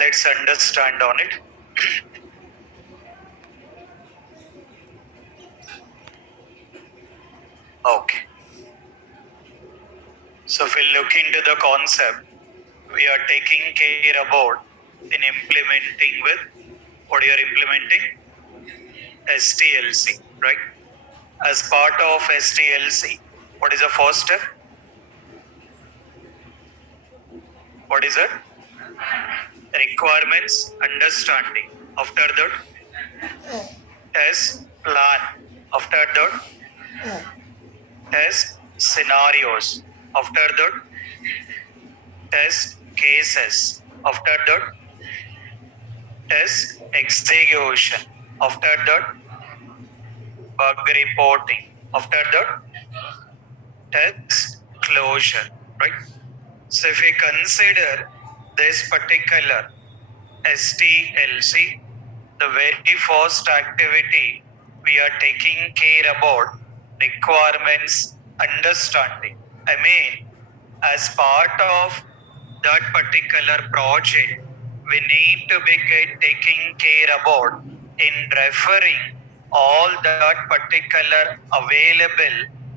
Let's understand on it. Okay. So if we look into the concept, we are taking care about in implementing with what you are implementing STLC, right? As part of STLC, what is the first step? What is it? Requirements understanding. After that, test plan. After that, test scenarios. After that, test cases. After that, test execution. After that, bug reporting. After that, test closure. Right? So if we consider this particular STLC, the very first activity we are taking care about requirements understanding. I mean, as part of that particular project, we need to be taking care about in referring all that particular available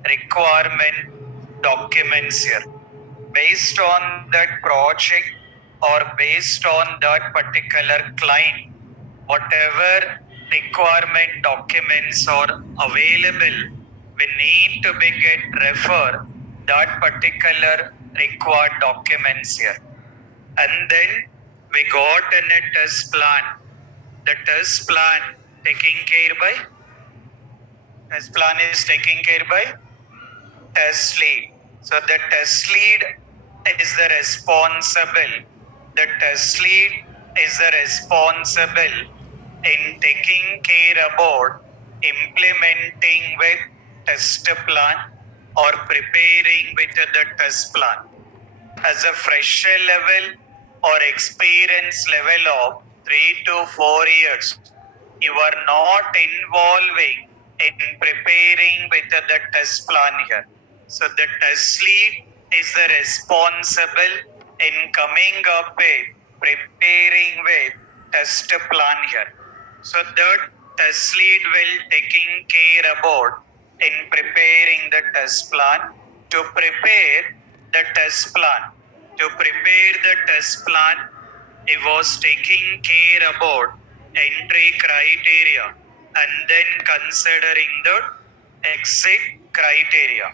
requirement documents here. Based on that project or based on that particular client, whatever requirement documents are available, we need to be refer that particular required documents here. And then we got in a test plan. The test plan taking care by test plan is taking care by test lead. So the test lead is the responsible. The test lead is the responsible in taking care about implementing with test plan or preparing with the test plan. As a fresher level or experience level of 3 to 4 years, you are not involving in preparing with the test plan here. So the test lead is the responsible in coming up with preparing with test plan here. So that test lead will taking care about in preparing the test plan. To prepare the test plan, to prepare the test plan, it was taking care about entry criteria and then considering the exit criteria.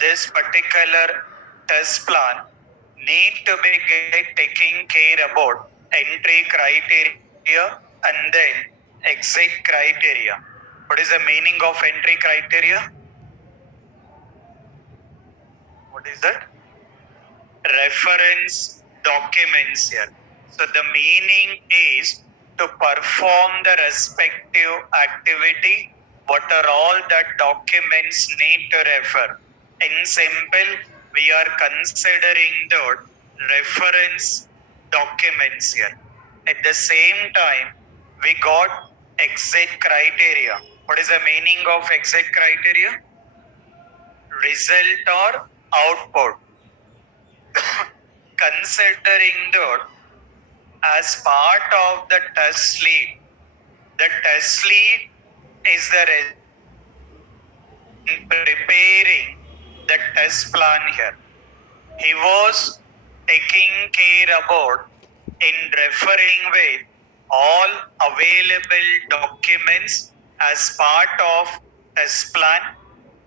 This particular test plan need to be taking care about entry criteria and then exit criteria. What is the meaning of entry criteria? What is that? Reference documents here. So the meaning is to perform the respective activity. What are all that documents need to refer? In simple, we are considering the reference documents here. At the same time, we got exit criteria. What is the meaning of exit criteria? Result or output. Considering that as part of the test lead, the test lead is the preparing the test plan here. He was taking care about in referring with all available documents as part of test plan.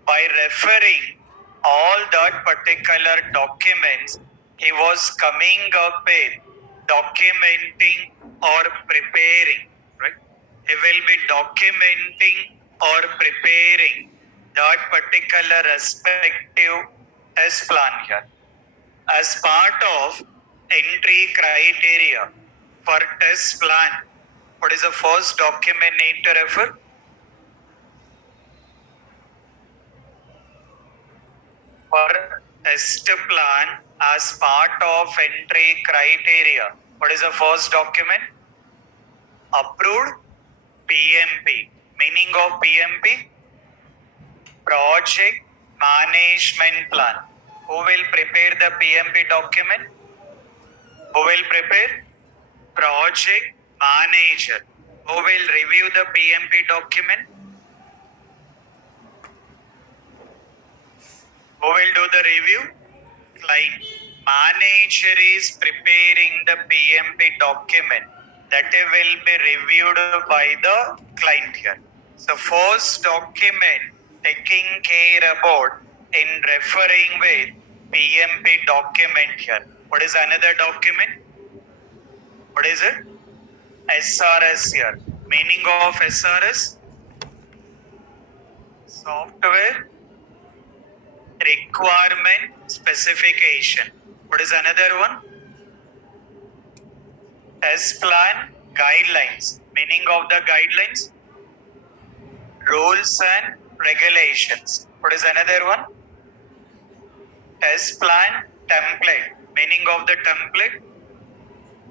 By referring all that particular documents, he was coming up with documenting or preparing, right? He will be documenting or preparing that particular respective test plan here. As part of entry criteria for test plan, what is the first document need to refer? for test plan as part of entry criteria. What is the first document? Approved PMP. Meaning of PMP? Project Management Plan. Who will prepare the PMP document? Who will prepare? Project Manager. Who will review the PMP document? Who will do the review? Client. Manager is preparing the PMP document that will be reviewed by the client here. So first document taking care about in referring with PMP document here. What is another document? What is it? SRS here. Meaning of SRS? Software Requirement Specification. What is another one? Test Plan Guidelines. Meaning of the guidelines? Rules and Regulations. What is another one? Test Plan Template. Meaning of the template?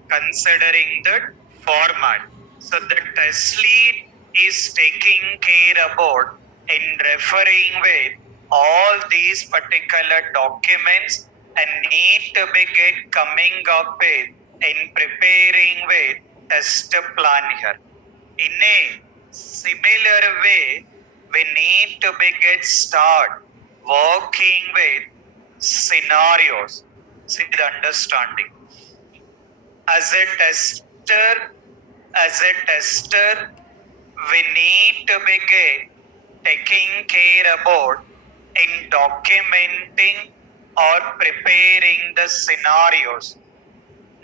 Considering the format. So the test lead is taking care about in referring with all these particular documents and need to be get coming up with in preparing with test plan here. In a similar way, we need to be get start working with scenarios. See the understanding. As a tester, we need to begin taking care about in documenting or preparing the scenarios.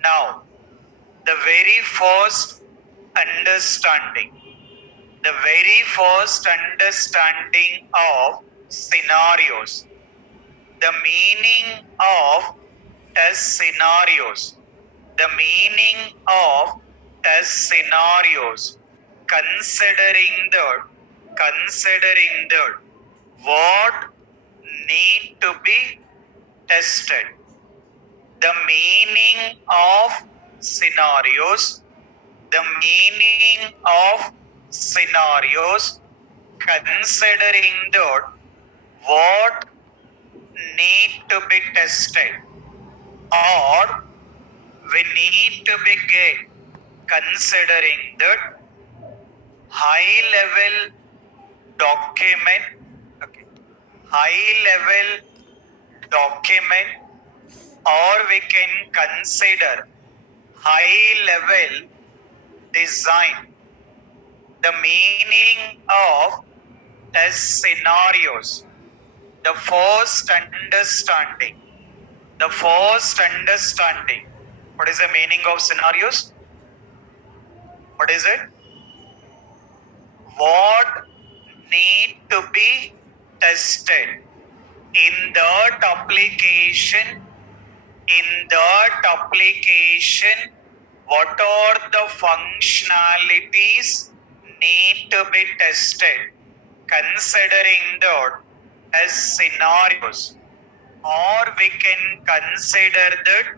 Now, the very first understanding of scenarios, the meaning of test scenarios. The meaning of test scenarios, considering the what need to be tested. The meaning of scenarios, considering the what need to be tested, or we need to begin considering the high level document, or we can consider high level design. The meaning of test scenarios, the first understanding. What is the meaning of scenarios? What is it? What need to be tested in that application? What are the functionalities need to be tested? Considering that as scenarios, or we can consider that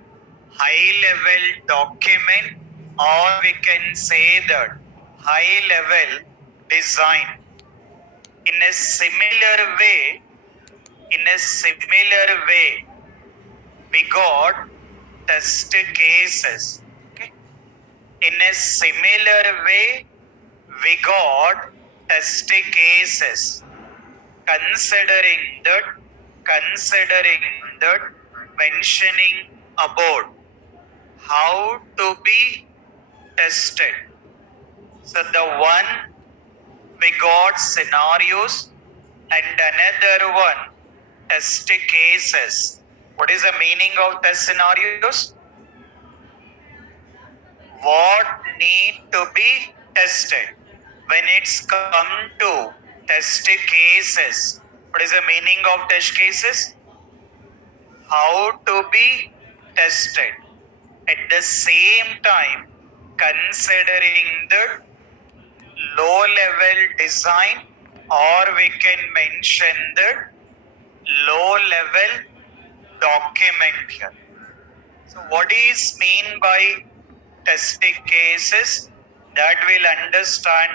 high level document, or we can say that high level design. In a similar way, we got test cases. Okay? In a similar way, we got test cases. Considering that mentioning about how to be tested. So the one we got scenarios and another one test cases. What is the meaning of test scenarios? What need to be tested? When it's come to test cases, what is the meaning of test cases? How to be tested. At the same time, considering the low level design, or we can mention the low level document here. So what is mean by testing cases, that we'll understand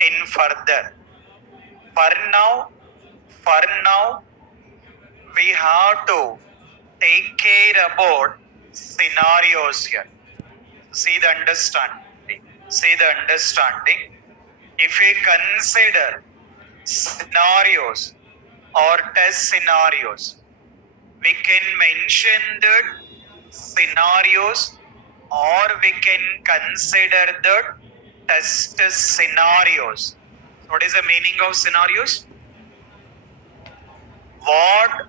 in further. For now, we have to take care about scenarios here. See the understanding. If we consider scenarios or test scenarios, we can mention the scenarios or we can consider the test scenarios. What is the meaning of scenarios? What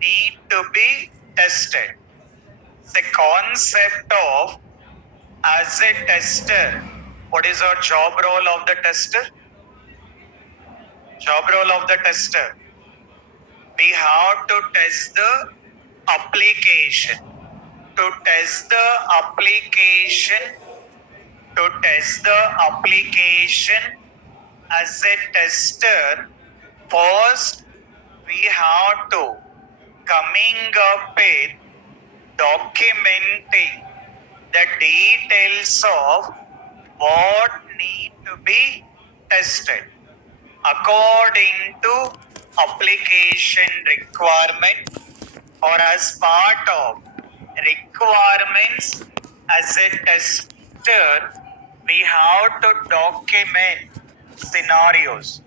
need to be tested? The concept of, as a tester, what is our job role of the tester? Job role of the tester. We have to test the application. To test the application as a tester, first we have to coming up with documenting the details of what need to be tested according to application requirement or as part of requirements. As a tester, we have to document scenarios.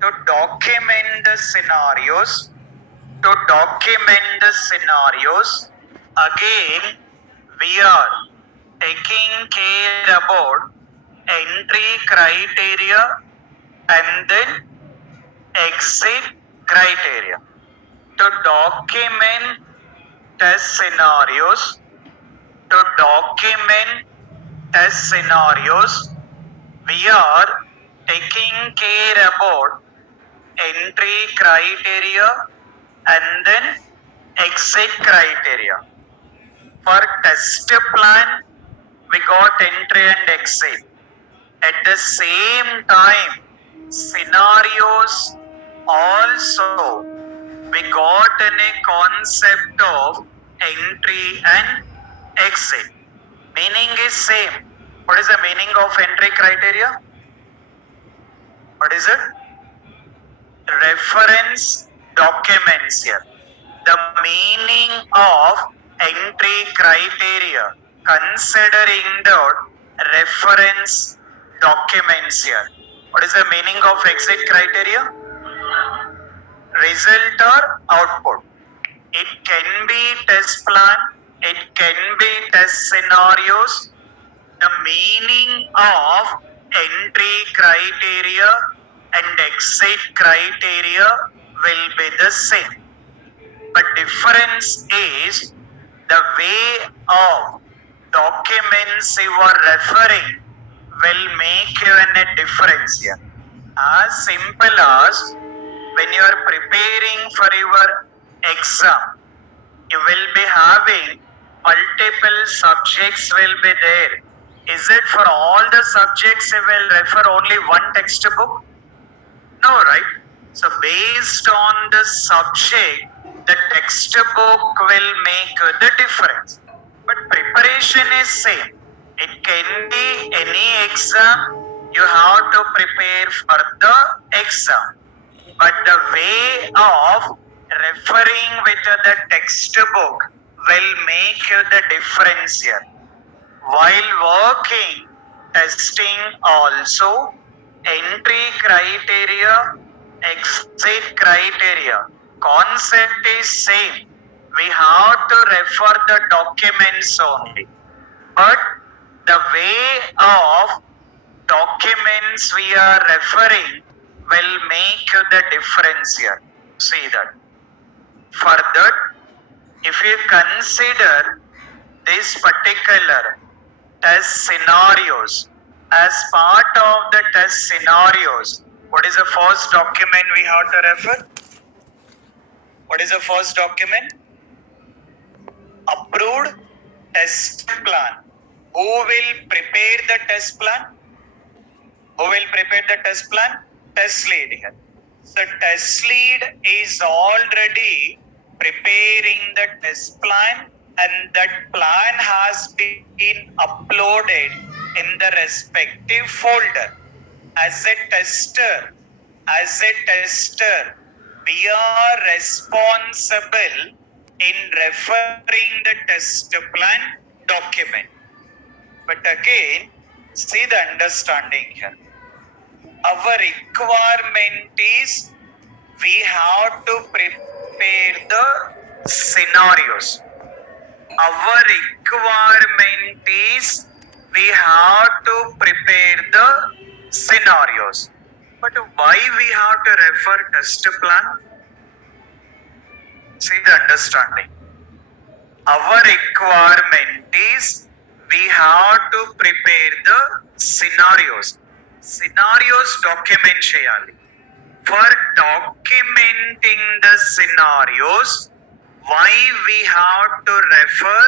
To document the scenarios, again we are taking care about entry criteria and then exit criteria. To document test scenarios, we are taking care about entry criteria and then exit criteria. For test plan, we got entry and exit. At the same time, scenarios also, we got a concept of entry and exit. Meaning is same. What is the meaning of entry criteria? What is it? Reference documents here. The meaning of entry criteria, considering the reference documents here. What is the meaning of exit criteria? Result or output. It can be test plan, it can be test scenarios. The meaning of entry criteria and exit criteria will be the same. But difference is the way of documents you are referring will make you a difference here. As simple as when you are preparing for your exam, you will be having multiple subjects will be there. Is it for all the subjects you will refer only one textbook? No, right? So based on the subject, the textbook will make the difference. But preparation is same. It can be any exam, you have to prepare for the exam. But the way of referring with the textbook will make you the difference here. While working, testing also, entry criteria, exit criteria, concept is same. We have to refer the documents only. But the way of documents we are referring will make the difference here. See that. Further, if you consider this particular test scenarios, as part of the test scenarios, what is the first document we have to refer? What is the first document? Approved test plan. Who will prepare the test plan? Who will prepare the test plan? Test lead here. So test lead is already preparing the test plan, and that plan has been uploaded in the respective folder. As a tester, we are responsible in referring the test plan document. But again, see the understanding here. Our requirement is we have to prepare the scenarios. Our requirement is we have to prepare the scenarios. But why we have to refer test plan? See the understanding. Our requirement is we have to prepare the scenarios. Scenarios document cheyali. For documenting the scenarios, why we have to refer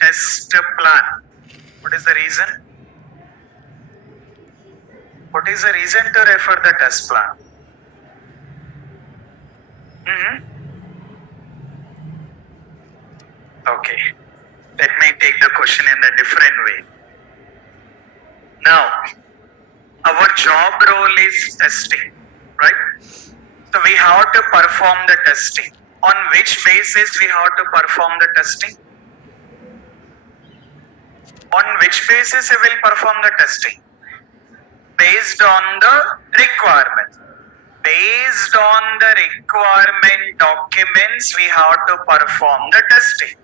test plan? What is the reason? What is the reason to refer the test plan? Okay, let me take the question in a different way. Now, our job role is testing, right? So we have to perform the testing. On which basis we have to perform the testing? On which basis we will perform the testing? Based on the requirements. Based on the requirement documents, we have to perform the testing.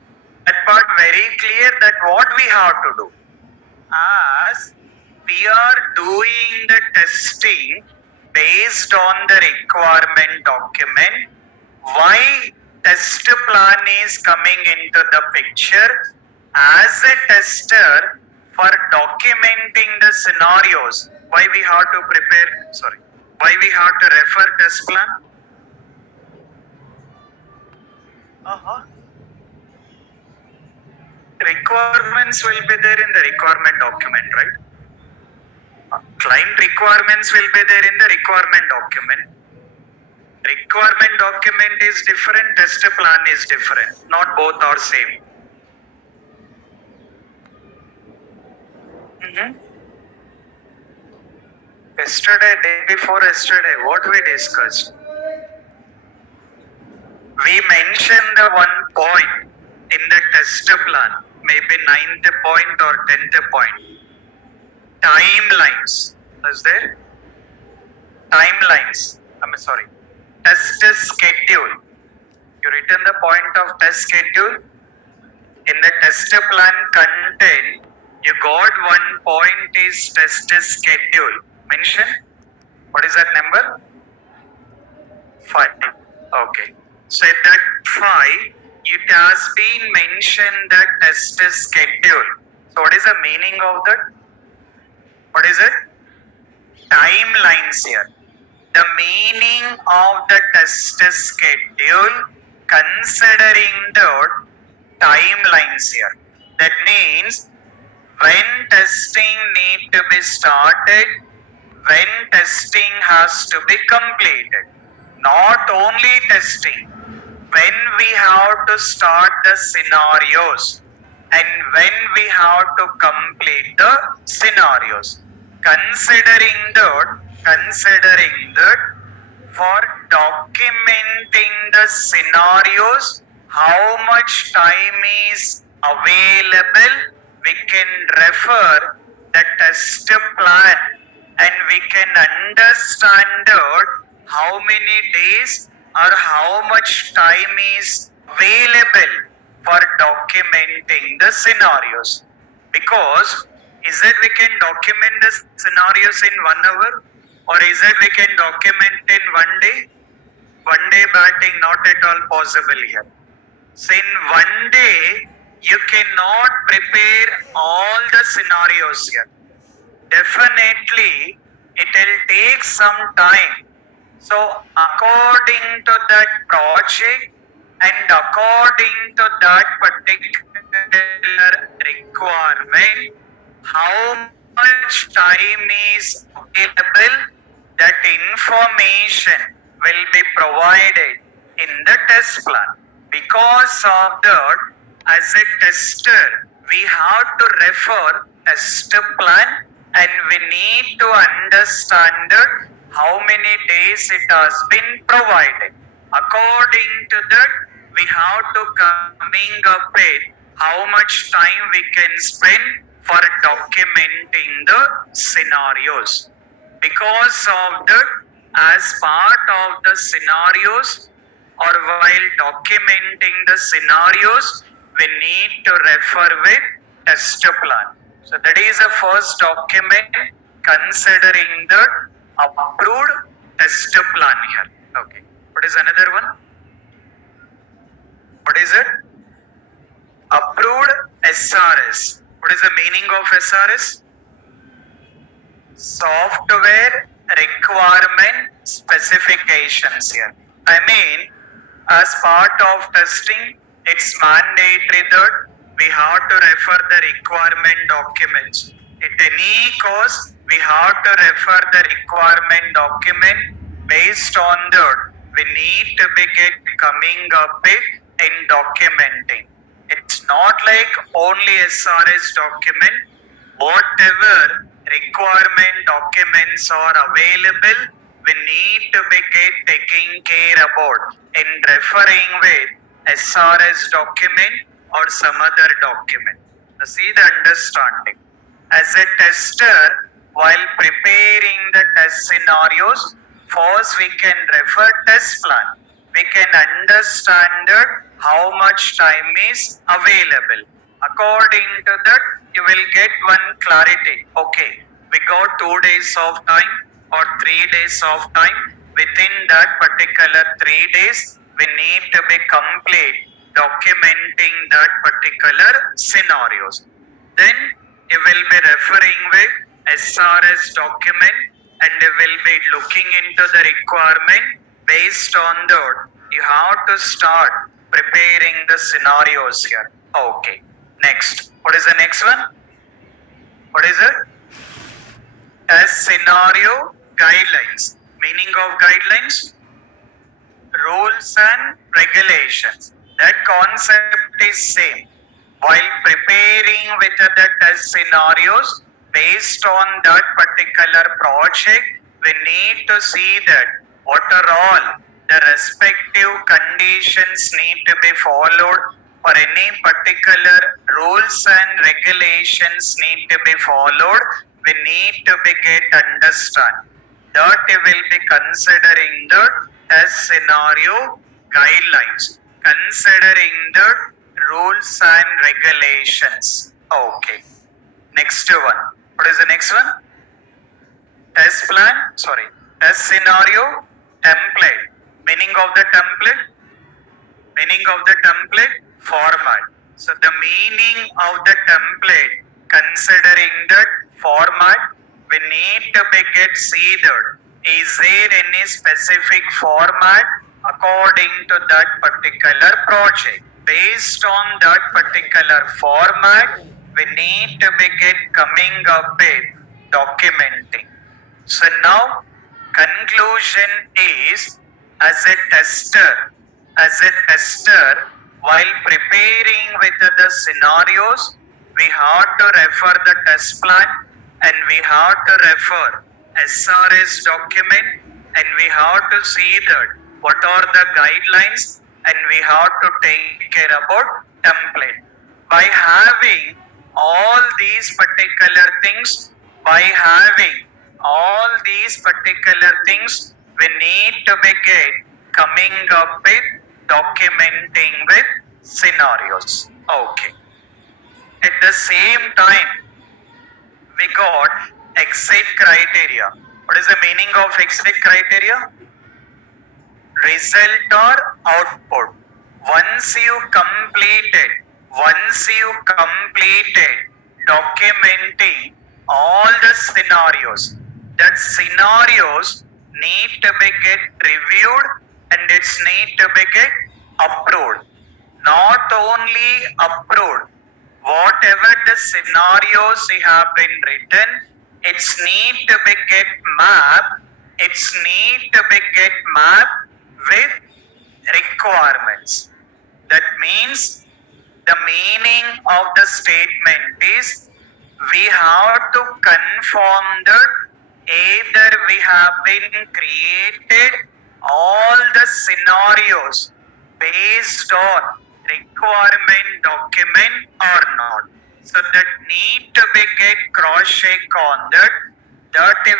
That part very clear that what we have to do. As we are doing the testing based on the requirement document, why test plan is coming into the picture? As a tester, for documenting the scenarios, why we have to prepare, why we have to refer test plan? Requirements will be there in the requirement document, right? Client requirements will be there in the requirement document. Requirement document is different, test plan is different. Not both are same. Yesterday, day before yesterday, what we discussed? We mentioned the one point in the test plan, maybe 9th point or 10th point. Timelines. Is there? Timelines. Test schedule. You written the point of test schedule. In the test plan content, you got one point is test schedule. Mention. What is that number? 5. Okay. So that 5, it has been mentioned that test schedule. So what is the meaning of that? What is it? Timelines here. The meaning of the test schedule considering the timelines here. That means when testing need to be started, when testing has to be completed. Not only testing, when we have to start the scenarios and when we have to complete the scenarios. Considering that for documenting the scenarios, how much time is available, we can refer the test plan and we can understand how many days or how much time is available for documenting the scenarios. Because is it we can document the scenarios in 1 hour, or is it we can document in 1 day? 1 day batting not at all possible here. So in 1 day, you cannot prepare all the scenarios here. Definitely, it will take some time. So according to that project and according to that particular requirement, how much time is available, that information will be provided in the test plan. Because of that, as a tester, we have to refer test plan and we need to understand that how many days it has been provided. According to that, we have to coming up with how much time we can spend for documenting the scenarios. Because of that, as part of the scenarios or while documenting the scenarios, we need to refer with test plan. So that is the first document considering the approved test plan here. Okay. What is another one? What is it? Approved SRS. What is the meaning of SRS? Software requirement specifications here. I mean, as part of testing, it's mandatory that we have to refer the requirement documents. At any cost, we have to refer the requirement document. Based on that, we need to be coming up with in documenting. It's not like only SRS document. Whatever requirement documents are available, we need to be taking care about in referring with SRS document or some other document. Now see the understanding. As a tester, while preparing the test scenarios, first we can refer test plan. We can understand that how much time is available. According to that, you will get one clarity. Okay, we got 2 days of time or 3 days of time. Within that particular 3 days, we need to be complete documenting that particular scenarios. Then you will be referring with SRS document and you will be looking into the requirement. Based on that, you have to start preparing the scenarios here. Okay. Next. What is the next one? What is it? Test scenario guidelines. Meaning of guidelines? Rules and regulations. That concept is same. While preparing with the test scenarios, based on that particular project, we need to see that what are all the respective conditions need to be followed for any particular rules and regulations need to be followed. We need to be understand that we will be considering the test scenario guidelines, considering the rules and regulations. Okay. Next one. What is the next one? Test plan. Test scenario template. Meaning of the template? Meaning of the template? Format. So the meaning of the template, considering that format, we need to see that is there any specific format according to that particular project. Based on that particular format, we need to coming up with documenting. So now conclusion is, as a tester, while preparing with the scenarios, we have to refer the test plan and we have to refer SRS document and we have to see that what are the guidelines and we have to take care about template. By having all these particular things, we need to be coming up with documenting with scenarios. Okay. At the same time, we got exit criteria. What is the meaning of exit criteria? Result or output. Once you completed documenting all the scenarios, that scenarios need to be reviewed and it's need to be approved. Not only approved, whatever the scenarios have been written, it's need to be mapped It's need to be get mapped with requirements. That means the meaning of the statement is we have to confirm that either we have been created all the scenarios based on requirement document or not. So that need to be get cross check on that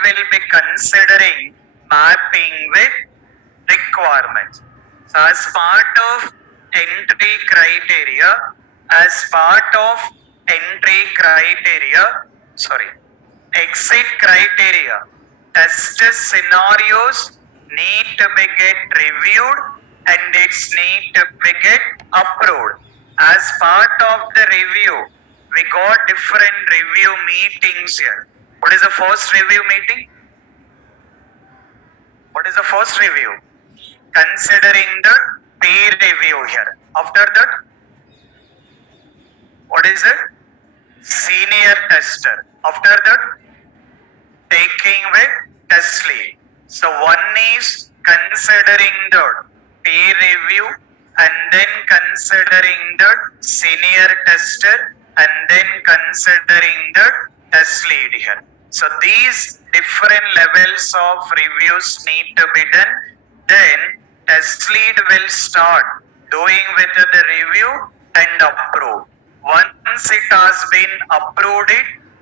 will be considering mapping with requirements. So as part of entry criteria, as part of entry criteria, sorry, exit criteria, test scenarios need to be get reviewed and it's need to be get approved. As part of the review, we got different review meetings here. What is the first review meeting? What is the first review? Considering the peer review here. After that, what is it? Senior tester. After that, taking with test lead. So one is considering the peer review and then considering the senior tester and then considering the test lead here. So these different levels of reviews need to be done. Then test lead will start doing with the review and approve. Once it has been approved,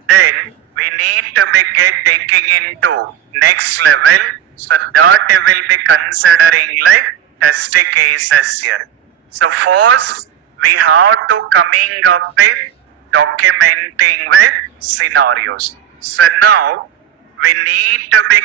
then we need to be get taking into next level. So that will be considering like test cases here. So first we have to coming up with documenting with scenarios. So now we need to be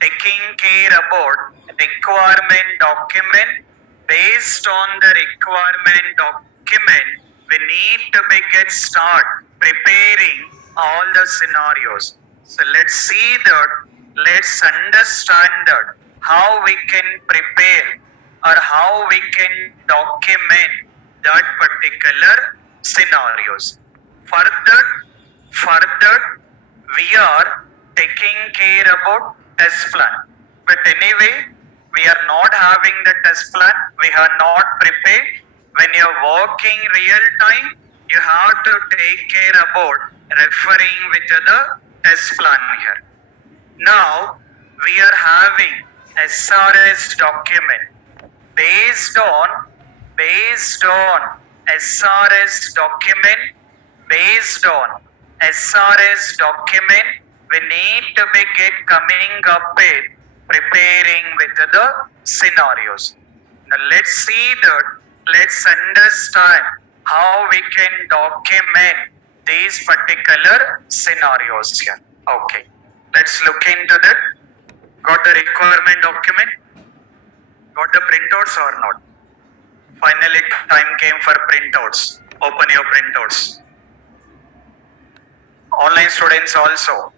taking care about requirement document. Based on the requirement document, we need to be get start preparing all the scenarios. So let's see that, let's understand that how we can prepare or how we can document that particular scenarios. Further, we are taking care about test plan. But anyway, we are not having the test plan. We are not prepared. When you're working real time, you have to take care about referring with the test plan here. Now, we are having SRS document. Based on SRS document, we need to be get coming up with preparing with the scenarios. Now let's see that, let's understand how we can document these particular scenarios here. Okay, let's look into that. Got the requirement document? Got the printouts or not? Finally, time came for printouts. Open your printouts. Online students also.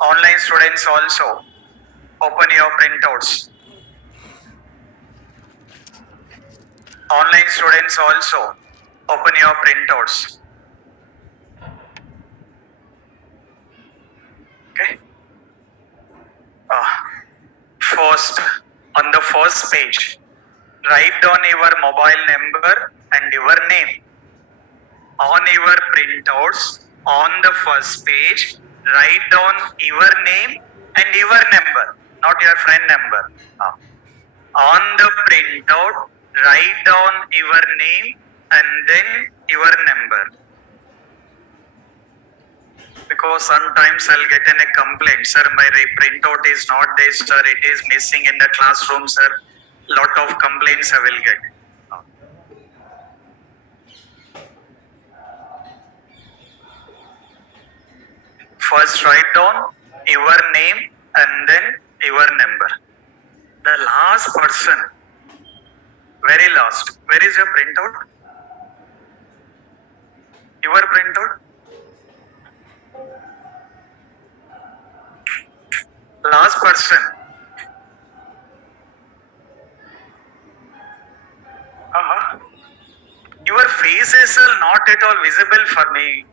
Online students also. Open your printouts. Online students also. Open your printouts. Okay. First, on the first page, write down your mobile number and your name. On your printouts, on the first page, write down your name and your number, not your friend number. On the printout, write down your name and then your number. Because sometimes I'll get in a complaint, sir, my printout is not there, sir, it is missing in the classroom, sir. Lot of complaints I will get. First write down your name and then your number. The last person, very last, where is your printout? Your printout? Last person. Your faces are not at all visible for me.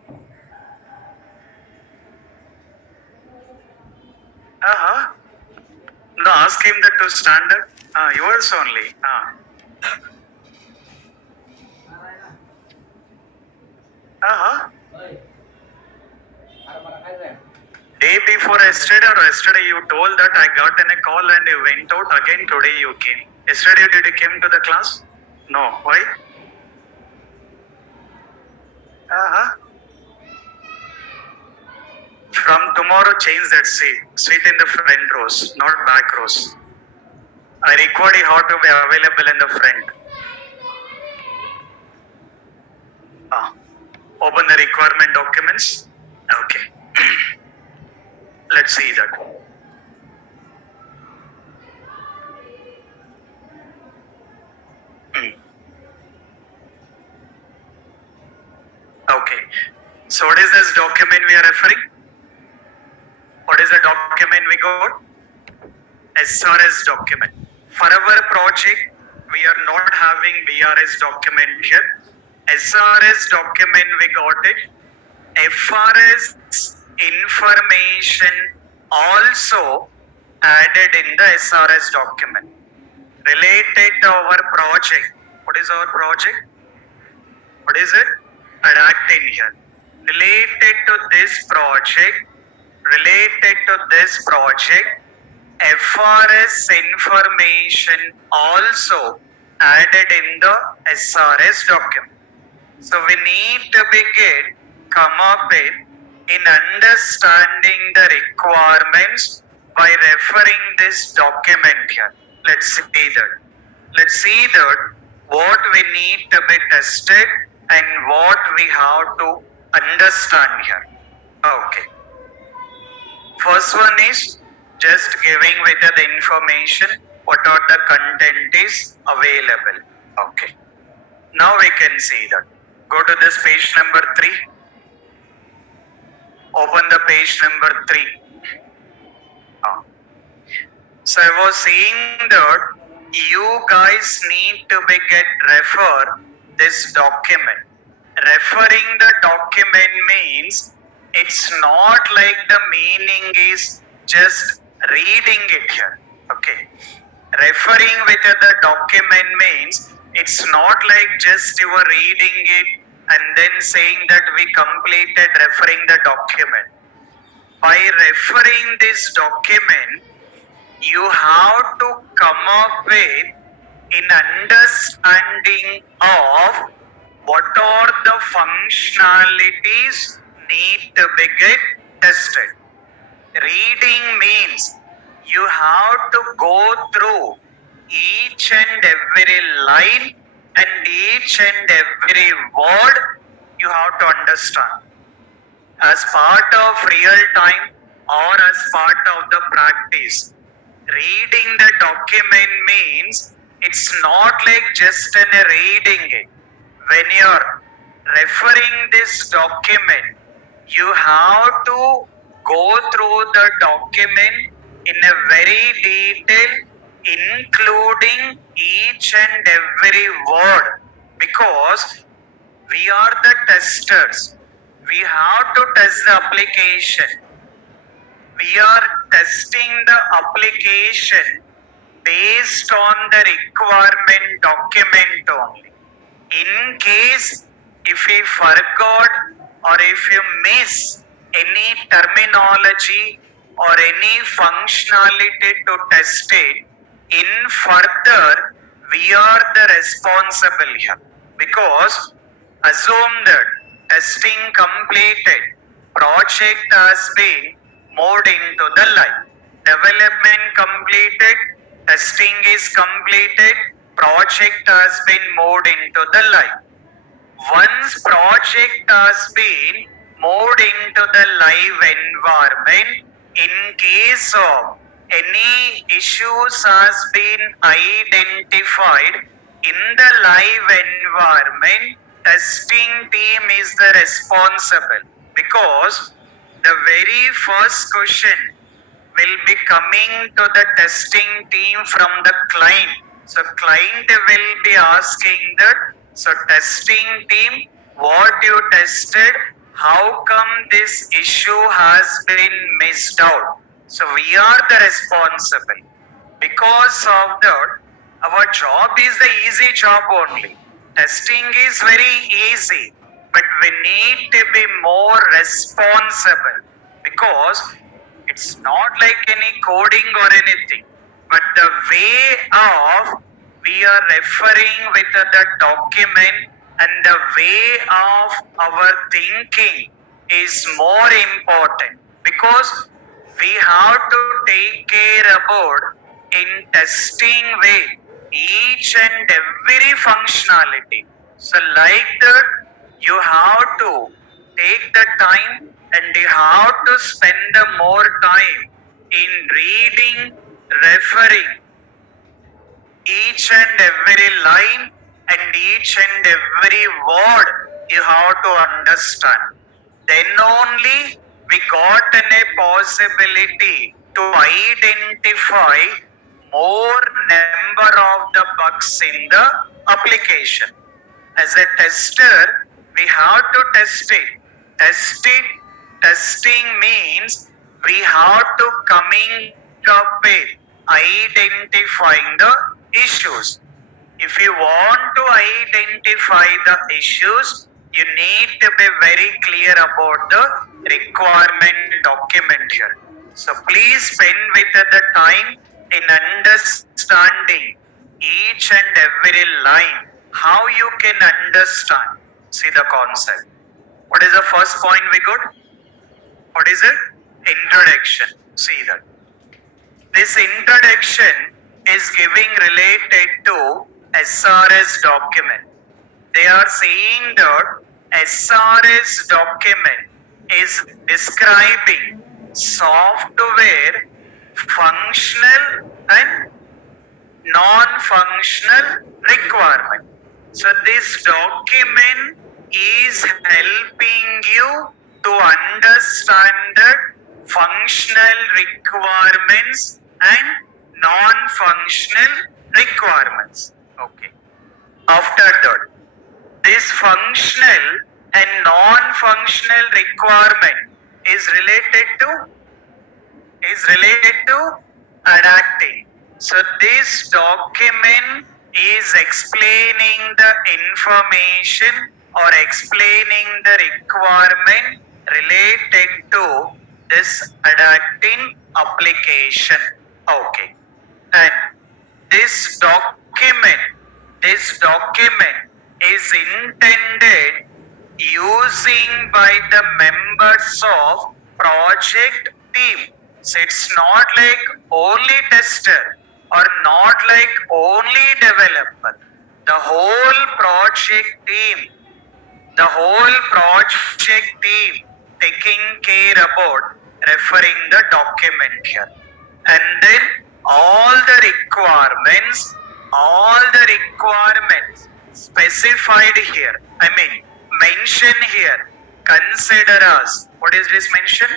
him that to stand up? Yours only. Day before yesterday or yesterday you told that I got in a call and you went out. Again today you came. Yesterday did you came to the class? No. Why? From tomorrow change that seat. Seat in the front rows, not back rows. I required you how to be available in the front. Open the requirement documents. Okay. Let's see that. Okay. So what is this document we are referring? What is the document we got? SRS document. For our project, we are not having BRS document here. SRS document we got it. FRS information also added in the SRS document related to our project. What is our project? What is it? Adapt in here. Related to this project, FRS information also added in the SRS document. So we need to begin come up with in understanding the requirements by referring this document here. Let's see that what we need to be tested and what we have to understand here. Okay. First one is just giving with the information what are the content is available. Okay. Now we can see that. Go to this page number 3. Open the page number 3. So I was saying that you guys need to be get refer this document. Referring the document means it's not like the meaning is just reading it here. Okay. Referring with the document means it's not like just you are reading it and then saying that we completed referring the document. By referring this document, you have to come up with an understanding of what are the functionalities need to be get tested. Reading means you have to go through each and every line and each and every word you have to understand. As part of real time or as part of the practice, reading the document means it's not like just reading it. When you're referring this document, you have to go through the document in a very detail, including each and every word, because we are the testers. We have to test the application. We are testing the application based on the requirement document only. In case if we forgot or if you miss any terminology or any functionality to test it, in further we are the responsible here, because assume that testing completed, project has been moved into the live. Development completed, testing is completed, project has been moved into the live. Once project has been moved into the live environment, in case of any issues has been identified in the live environment, testing team is the responsible, because the very first question will be coming to the testing team from the client. So client will be asking that, so testing team, what you tested, how come this issue has been missed out? So we are the responsible. Because of that, our job is the easy job only. Testing is very easy, but we need to be more responsible because it's not like any coding or anything, but the way of we are referring with the document and the way of our thinking is more important because we have to take care about in testing with each and every functionality. So like that, you have to take the time and you have to spend the more time in reading, referring each and every line and each and every word you have to understand. Then only we got a possibility to identify more number of the bugs in the application. As a tester, we have to test it. Testing means we have to coming up with identifying the issues. If you want to identify the issues, you need to be very clear about the requirement document here. So please spend with the time in understanding each and every line, how you can understand. See the concept. What is the first point we got? What is it? Introduction. See that. This introduction is giving related to SRS document. They are saying that SRS document is describing software functional and non-functional requirement. So this document is helping you to understand the functional requirements and non-functional requirements. Okay. After that, this functional and non-functional requirement is related to adapting. So this document is explaining the information or explaining the requirement related to this adapting application. Okay. And this document is intended using by the members of project team. So it's not like only tester or not like only developer. The whole project team taking care about referring the document here. And then all the requirements specified here. I mean, mentioned here. Consider as, what is this mention?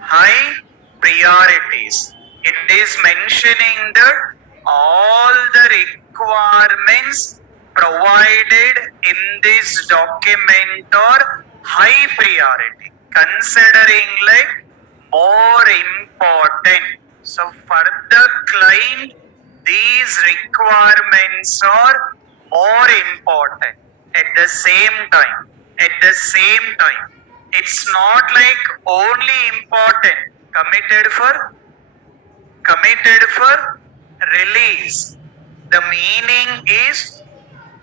High priorities. It is mentioning that all the requirements provided in this document are high priority, considering like more important. So for the client, these requirements are more important. At the same time, it's not like only important, committed for release. The meaning is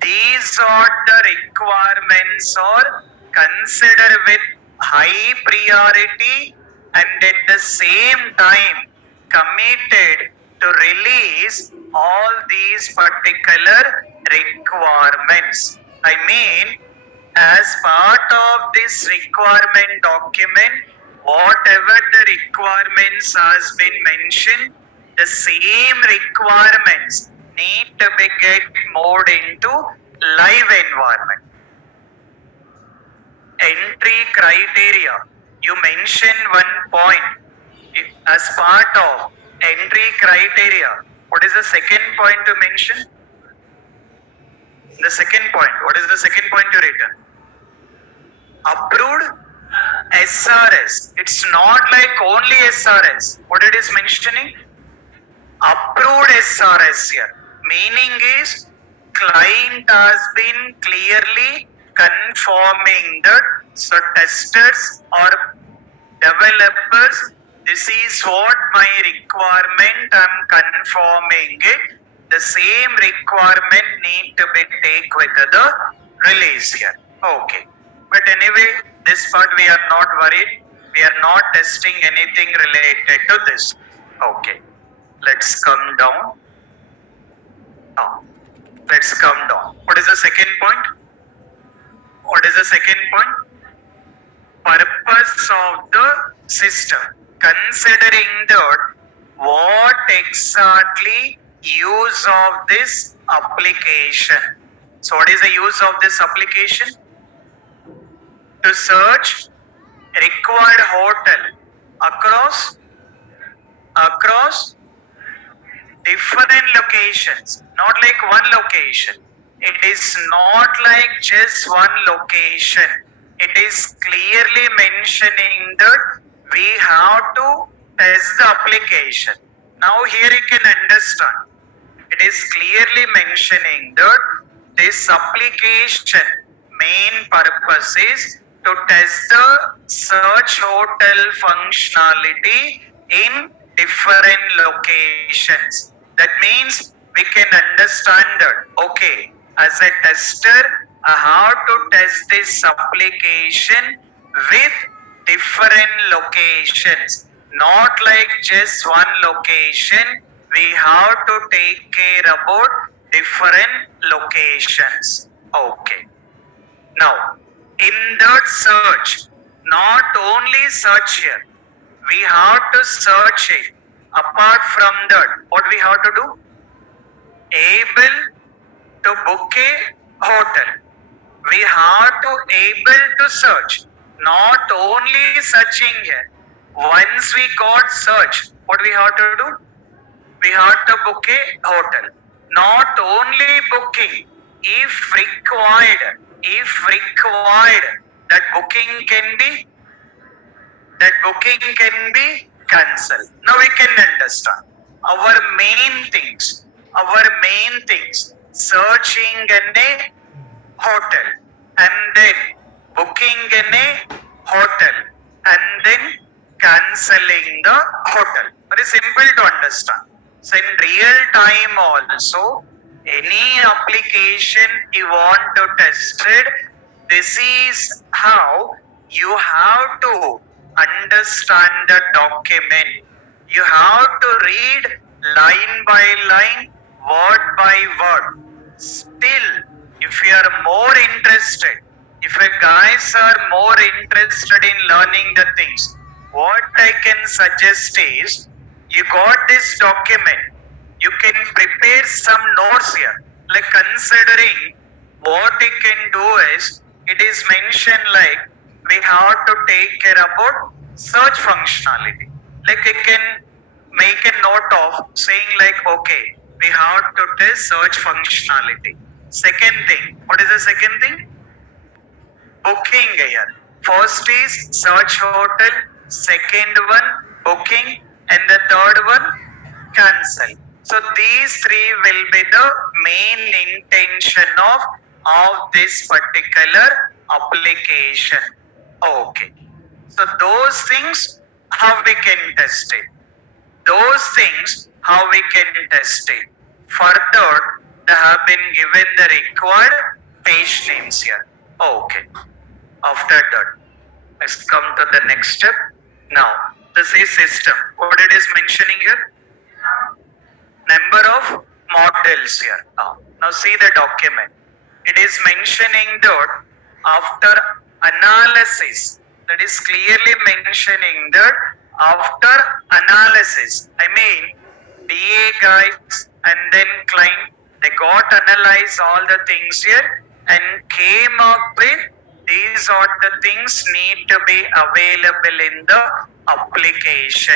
these are the requirements are considered with high priority and at the same time committed to release all these particular requirements. I mean, as part of this requirement document, whatever the requirements has been mentioned, the same requirements need to be get moved into live environment. Entry criteria. You mentioned one point as part of entry criteria. What is the second point to mention? The second point. What is the second point you written? Approved SRS. It's not like only SRS. What it is mentioning? approved SRS here. Meaning is client has been clearly confirming that so testers or developers, this is what my requirement, I'm confirming it. The same requirement need to be take with the release here. Okay. But anyway, this part we are not worried. We are not testing anything related to this. Okay. Let's come down. Let's come down. What is the second point? What is the second point? Purpose of the system. Considering that what exactly use of this application. So what is the use of this application? To search required hotel across different locations, not like one location. It is not like just one location. It is clearly mentioning that we have to test the application. Now here you can understand. It is clearly mentioning that this application main purpose is to test the search hotel functionality in different locations. That means we can understand that, okay, as a tester, I have to test this application with different locations, not like just one location. We have to take care about different locations. Okay. Now, in that search, not only search here, we have to search it. Apart from that, what we have to do? Able to book a hotel. We have to able to search. Not only searching here. Once we got search, what we have to do? We have to book a hotel. Not only booking, if required, that booking can be cancelled. Now we can understand our main things, searching in a hotel and then booking in a hotel and then cancelling the hotel. Very simple to understand. So in real time also, any application you want to test it, this is how you have to understand the document. You have to read line by line, word by word. Still, if you are more interested, if you guys are more interested in learning the things, what I can suggest is, you got this document, you can prepare some notes here. Like considering what you can do is, it is mentioned like we have to take care about search functionality. Like you can make a note of saying like, okay, we have to test search functionality. Second thing, what is the second thing? Booking here. First is search hotel, second one booking, and the third one cancel. So these three will be the main intention of this particular application. Okay. So those things, how we can test it. Further, they have been given the required page names here. Okay. After that, let's come to the next step. Now, this is system. What it is mentioning here? Number of models here. Now see the document. It is mentioning that after analysis, that is clearly mentioning that after analysis, I mean DA guys and then client, they got analyze all the things here and came up with these are the things need to be available in the application.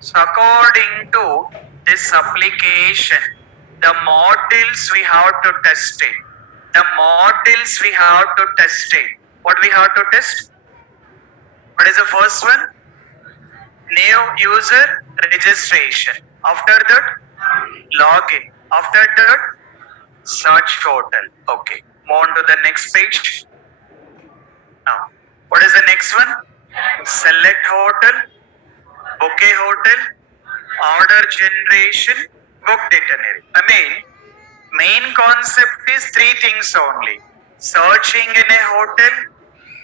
So according to this application, the models we have to test it. What we have to test? What is the first one? New user registration. After that, login. After that, search hotel. Okay. Move on to the next page. Now, what is the next one? Select hotel, bouquet hotel, order generation, book itinerary. Main concept is three things only: searching in a hotel,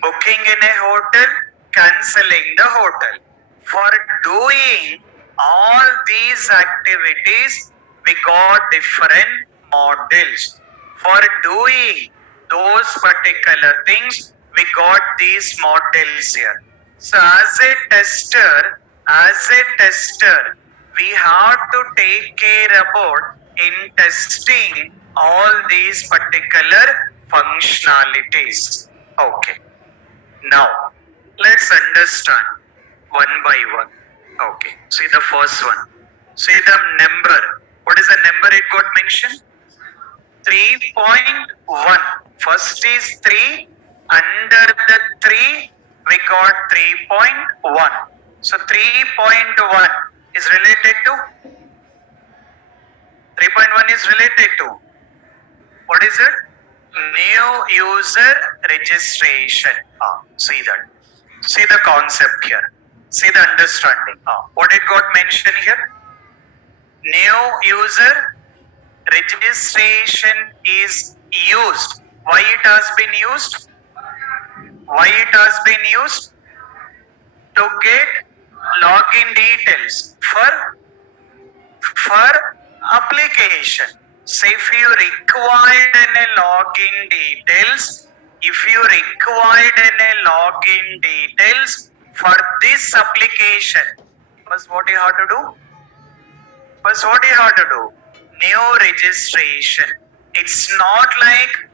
booking in a hotel, cancelling the hotel. For doing all these activities, we got different models. For doing those particular things, we got these models here. So as a tester, we have to take care about in testing all these particular functionalities. Okay. Now, let's understand one by one. Okay. See the first one. See the number. What is the number it got mentioned? 3.1. First is 3. Under the 3, we got 3.1. So 3.1 is related to 3.1 is related to what is it? New user registration. See that. See the concept here. See the understanding. What it got mentioned here? New user registration is used. Why it has been used? Why it has been used? To get login details for application. So if you required any login details, for this application, first what you have to do? New registration. It's not like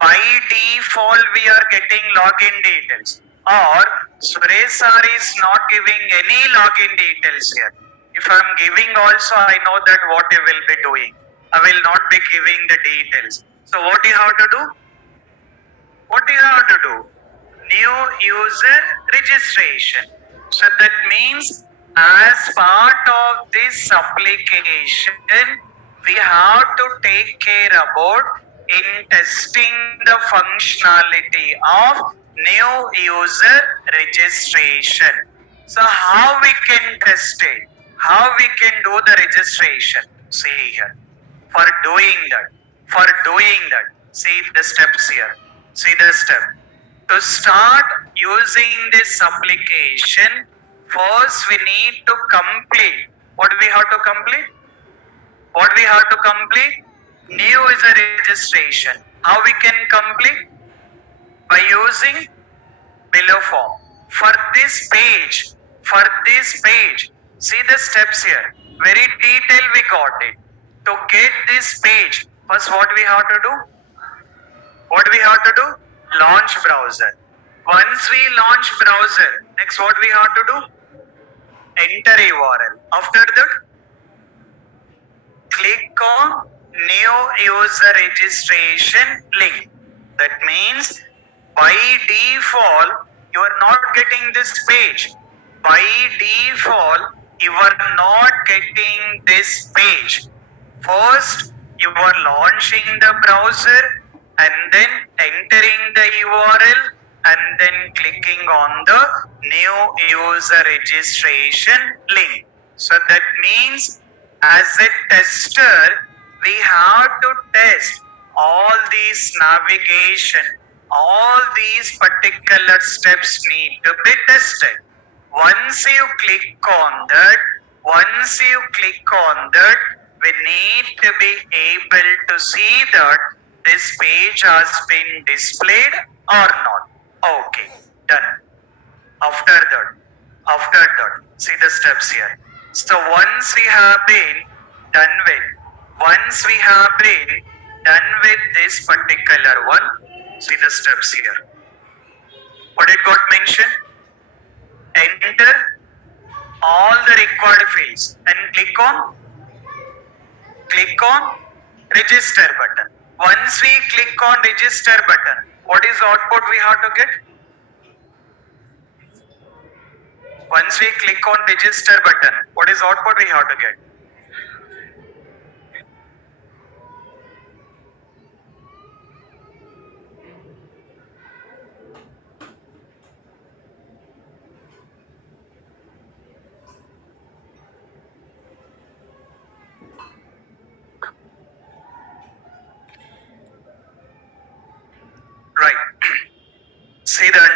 by default we are getting login details, or Suresh sir is not giving any login details here. If I am giving also, I know that what you will be doing. I will not be giving the details. So what you have to do? New user registration. So that means as part of this application, we have to take care about in testing the functionality of new user registration. So how we can test it? How we can do the registration? See here. For doing that, see the steps here. See the step. To start using this application, first we need to complete. What do we have to complete? New user registration. How we can complete? By using below form. For this page, see the steps here. Very detailed we got it. To get this page, first what we have to do? Launch browser. Once we launch browser, next what we have to do? Enter URL. After that, click on new user registration link. That means by default you are not getting this page. First you are launching the browser and then entering the URL and then clicking on the new user registration link. So that means as a tester, we have to test all these navigation, all these particular steps need to be tested. Once you click on that, we need to be able to see that this page has been displayed or not. Okay, done. After that, see the steps here. So once we have been done with this particular one, see the steps here. What it got mentioned? Enter all the required fields and click on register button. Once we click on register button, what is the output we have to get? Once we click on register button, what is output we have to get?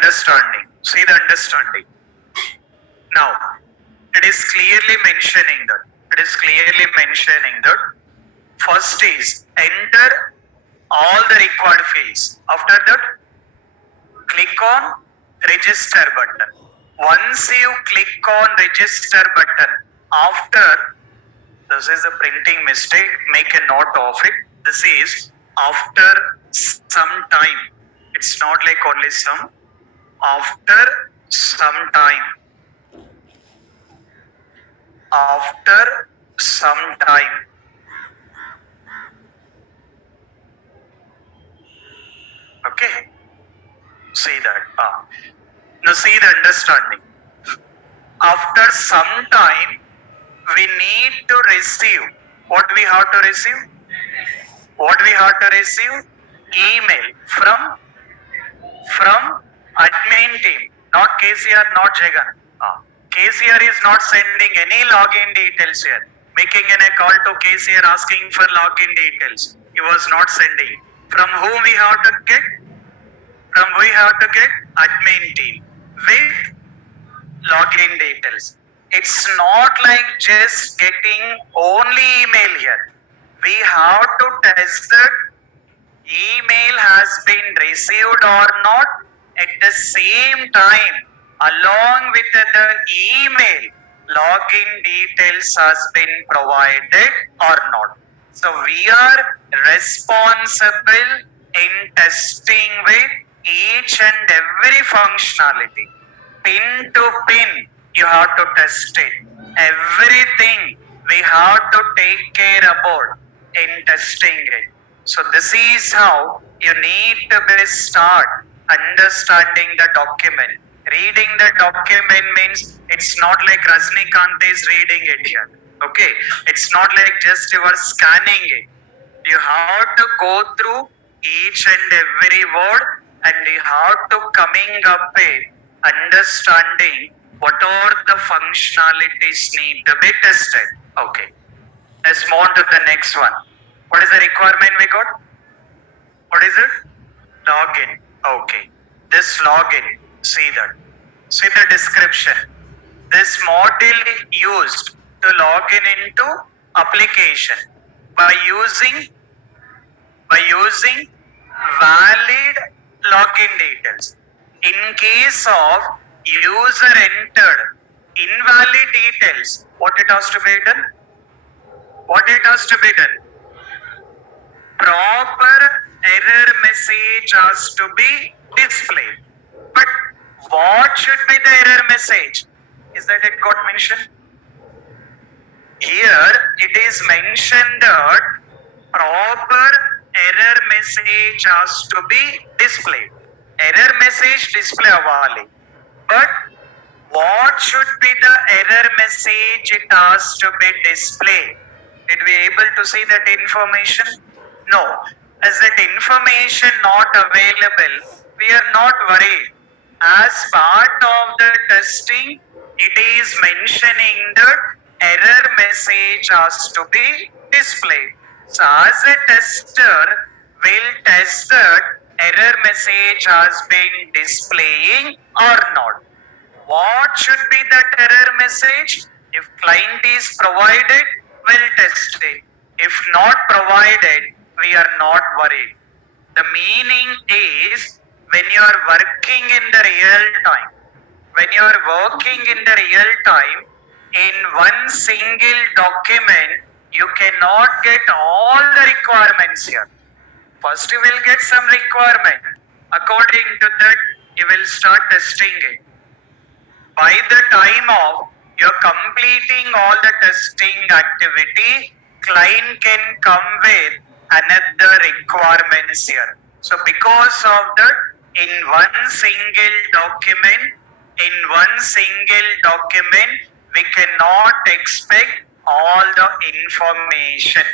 understanding. See the understanding. Now, it is clearly mentioning that. First is enter all the required fields. After that, click on register button. Once you click on register button, after, this is a printing mistake, make a note of it. This is after some time. It's not like only some. After some time. After some time. Okay. See that. Now see the understanding. After some time, we need to receive. What we have to receive? Email from admin team. Not KCR, not Jagan. KCR is not sending any login details here. Making a call to KCR asking for login details. He was not sending. From whom we have to get? Admin team with login details. It's not like just getting only email here. We have to test that email has been received or not. At the same time, along with the email, login details has been provided or not. So we are responsible in testing with each and every functionality. Pin to pin, you have to test it. Everything we have to take care about in testing it. So this is how you need to start understanding the document. Reading the document means it's not like Rajnikant is reading it here. Okay, it's not like just you are scanning it. You have to go through each and every word, and you have to coming up with understanding what are the functionalities need to be tested. Okay, let's move on to the next one. What is the requirement we got? What is it? Login. Okay, this login, see that. See the description. This module used to log in into application by using valid login details. In case of user entered invalid details, what it has to be done? Proper error message has to be displayed. But what should be the error message? Is that it got mentioned? Here it is mentioned that proper error message has to be displayed. Error message display avali. But what should be the error message it has to be displayed? Did we able to see that information? No. As that information not available, we are not worried. As part of the testing, it is mentioning that error message has to be displayed. So as a tester will test that error message has been displaying or not. What should be that error message? If client is provided, we'll test it. If not provided, we are not worried. The meaning is when you are working in the real time, in one single document, you cannot get all the requirements here. First you will get some requirement. According to that, you will start testing it. By the time of you're completing all the testing activity, client can come with another requirements here. So because of that, in one single document, we cannot expect all the information.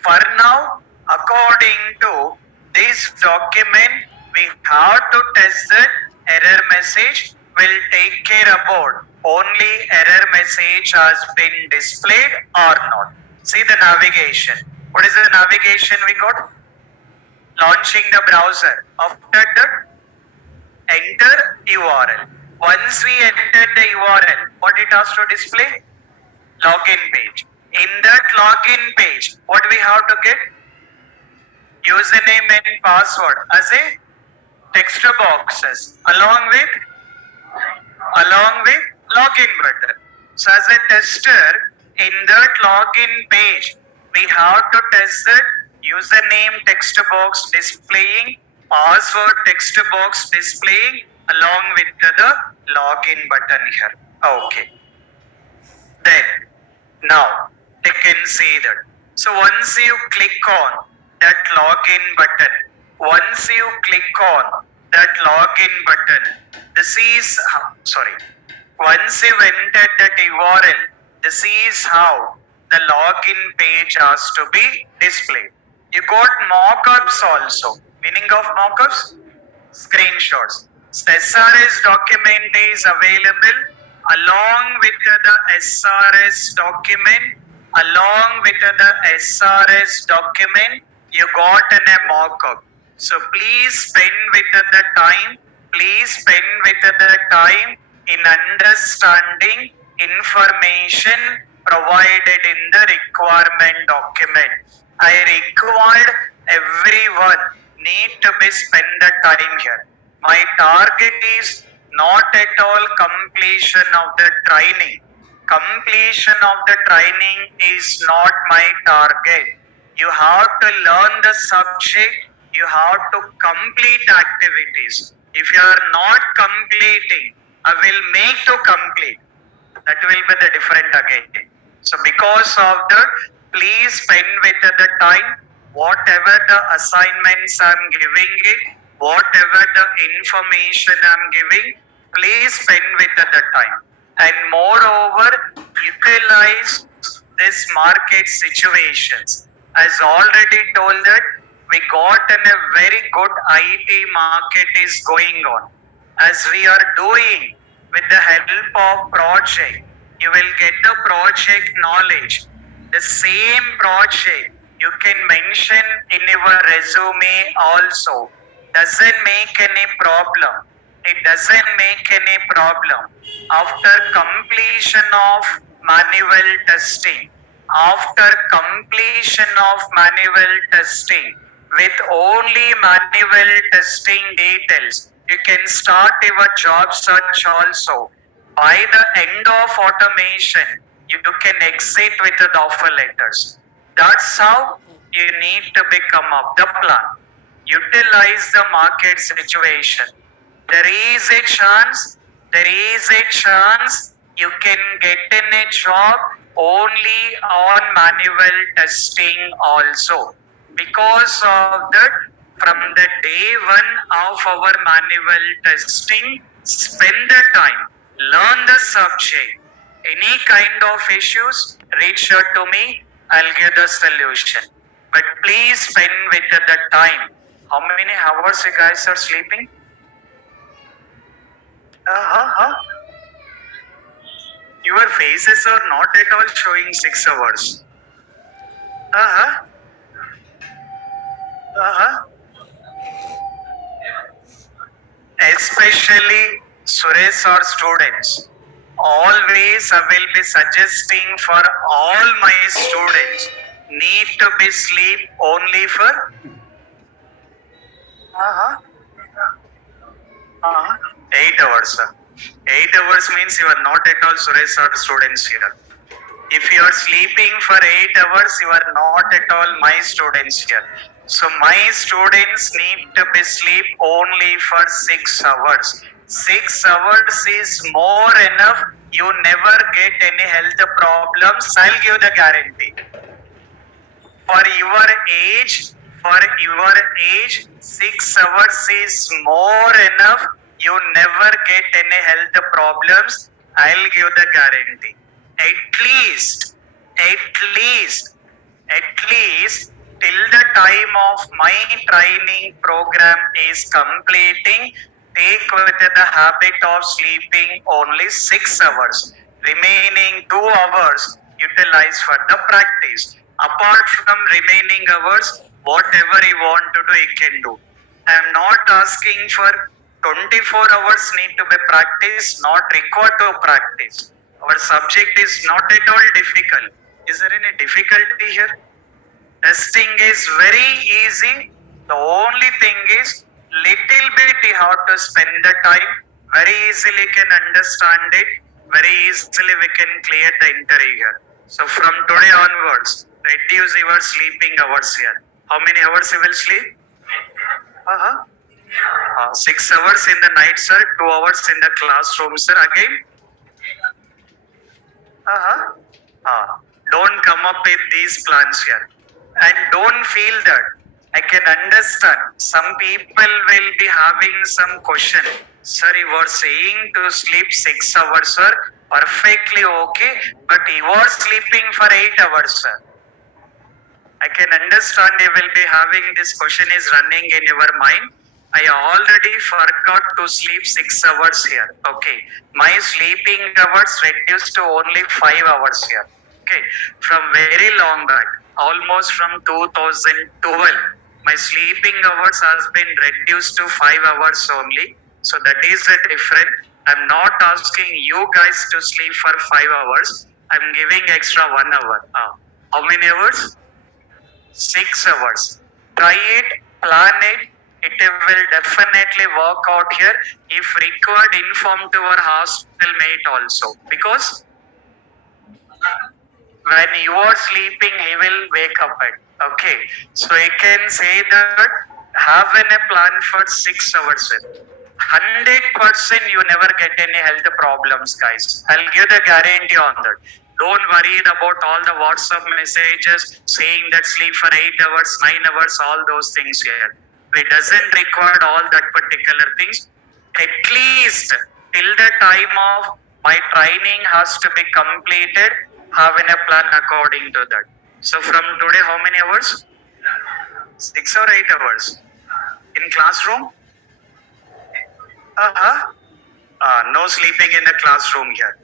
For now, according to this document, we have to test the error message. Will take care about only error message has been displayed or not. See the navigation. What is the navigation we got? Launching the browser. After that, enter URL. Once we enter the URL, what it has to display? Login page. In that login page, what we have to get? Username and password as a text boxes along with login button. So as a tester, in that login page, we have to test that username text box displaying, password text box displaying along with the login button here. Okay. Then now you can see that. So once you click on that login button, once you click on that login button, this is once you entered that URL, this is how the login page has to be displayed. You got mockups also. Meaning of mockups? Screenshots. The SRS document is available along with the SRS document. Along with the SRS document, you got a mockup. So please spend with the time. Please spend with the time in understanding information provided in the requirement document. I required everyone need to be spend the time here. My target is not at all completion of the training. Completion of the training is not my target. You have to learn the subject. You have to complete activities. If you are not completing, I will make to complete. That will be the different again. So because of that, please spend with the time. Whatever the assignments I'm giving it, whatever the information I'm giving, please spend with the time. And moreover, utilize this market situations. As already told that we got in a very good IT market is going on. As we are doing with the help of project, you will get the project knowledge. The same project you can mention in your resume also. Doesn't make any problem. It doesn't make any problem. After completion of manual testing, after completion of manual testing, with only manual testing details, you can start your job search also. By the end of automation, you can exit with the offer letters. That's how you need to become up the plan. Utilize the market situation. There is a chance you can get in a job only on manual testing also. Because of that, from the day one of our manual testing, spend the time, learn the subject. Any kind of issues, reach out to me, I'll give the solution. But please spend with the time. How many hours you guys are sleeping? Your faces are not at all showing 6 hours. Especially Suresh or students. Always I will be suggesting for all my students need to be sleep only for 8 hours. 8 hours means you are not at all Suresh or students here. If you are sleeping for 8 hours, you are not at all my students here. So my students need to be sleep only for 6 hours. 6 hours is more enough. You never get any health problems. I'll give the guarantee. For your age, 6 hours is more enough. You never get any health problems. I'll give the guarantee. At least till the time of my training program is completing, take with the habit of sleeping only 6 hours. Remaining 2 hours utilize for the practice. Apart from remaining hours, whatever you want to do, you can do. I am not asking for 24 hours need to be practiced, not required to practice. Our subject is not at all difficult. Is there any difficulty here? Testing is very easy. The only thing is little bit you have to spend the time. Very easily can understand it. Very easily we can clear the interview here. So from today onwards, reduce your sleeping hours here. How many hours you will sleep? 6 hours in the night, sir. 2 hours in the classroom, sir. Again. Don't come up with these plans here. And don't feel that. I can understand. Some people will be having some question. Sir, you were saying to sleep 6 hours, sir. Perfectly okay. But you are sleeping for 8 hours, sir. I can understand you will be having this question is running in your mind. I already forgot to sleep 6 hours here. Okay. My sleeping hours reduced to only 5 hours here. Okay. From very long back, almost from 2012, my sleeping hours has been reduced to 5 hours only. So that is the difference. I'm not asking you guys to sleep for 5 hours. I'm giving extra 1 hour. How many hours? 6 hours. Try it, plan it. It will definitely work out here. If required, inform to our hostel mate also. Because when you are sleeping, he will wake up at. Okay. So I can say that have a plan for 6 hours. 100% you never get any health problems, guys. I'll give the guarantee on that. Don't worry about all the WhatsApp messages saying that sleep for 8 hours, 9 hours, all those things here. It doesn't require all that particular things. At least till the time of my training has to be completed, having a plan according to that. So from today, how many hours? 6 or 8 hours. In classroom? No sleeping in the classroom here.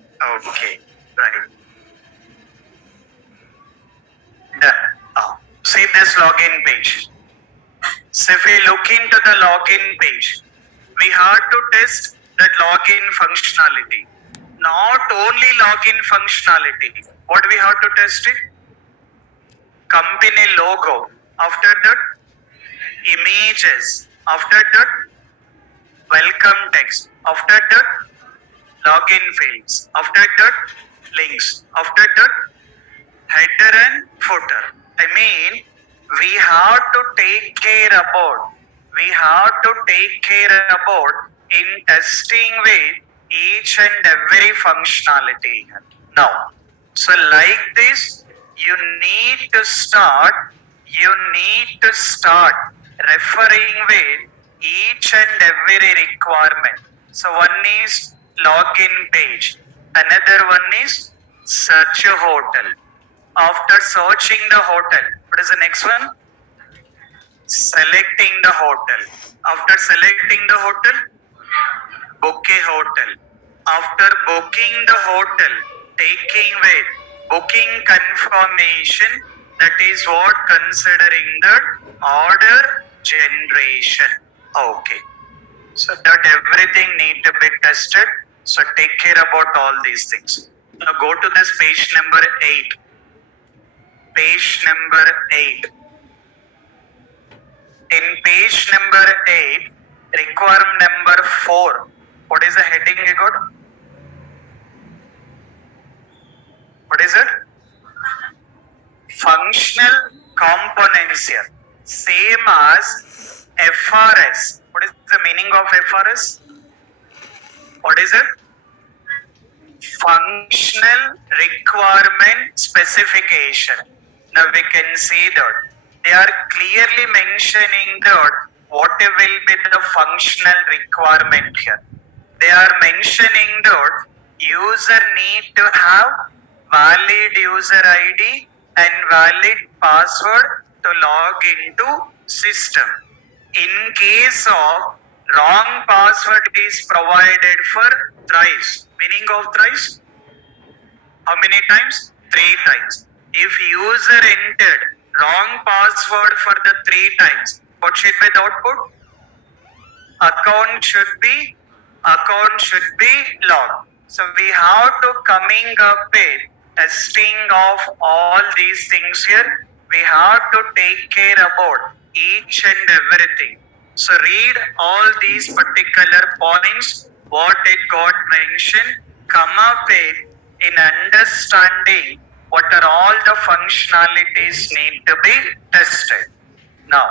Okay, right. Done. See this login page. So if we look into the login page, we have to test that login functionality. Not only login functionality. What we have to test it? Company logo. After that, images. After that, welcome text. After that, login fields. After that, links. After that, header and footer. I mean, we have to take care about in testing with each and every functionality. Now, so like this, you need to start referring with each and every requirement. So one is login page, another one is search a hotel. After searching the hotel, what is the next one? Selecting the hotel. After selecting the hotel, book a hotel. After booking the hotel, taking with booking confirmation, that is what considering the order generation. Okay. So that everything need to be tested. So take care about all these things. Now go to this page number 8. Page number 8. In page number 8, requirement number 4. What is the heading you got? What is it? Functional components here. Same as FRS. What is the meaning of FRS? What is it? Functional requirement specification. Now we can see that they are clearly mentioning that what will be the functional requirement here. They are mentioning that user need to have valid user ID and valid password to log into system. In case of wrong password is provided for thrice. Meaning of thrice? How many times? 3 times. If user entered wrong password for the 3 times, what should be the output? account should be logged. So we have to coming up with testing of all these things here. We have to take care about each and everything. So read all these particular points, what it got mentioned, come up with in understanding what are all the functionalities need to be tested. Now,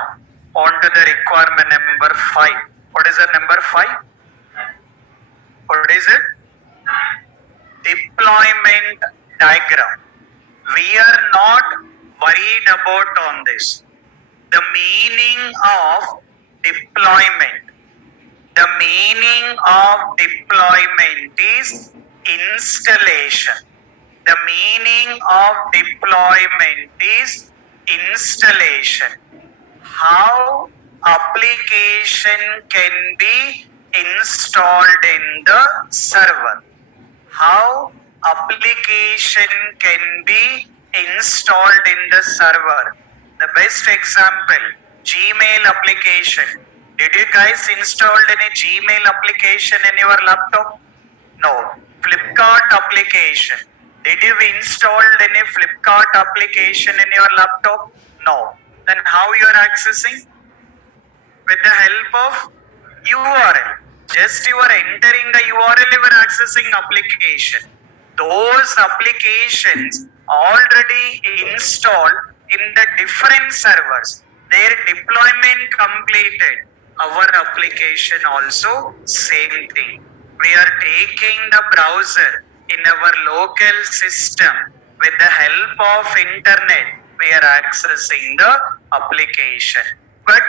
on to the requirement number 5. What is the number 5? What is it? Deployment diagram. We are not worried about on this. The meaning of deployment. The meaning of deployment is installation. The meaning of deployment is installation. How application can be installed in the server. How application can be installed in the server. The best example, Gmail application. Did you guys install any Gmail application in your laptop? No. Flipkart application. Did you install any Flipkart application in your laptop? No. Then how you are accessing? With the help of URL. Just you are entering the URL, you are accessing application. Those applications already installed in the different servers. Their deployment completed. Our application also same thing. We are taking the browser in our local system. With the help of internet, we are accessing the application. But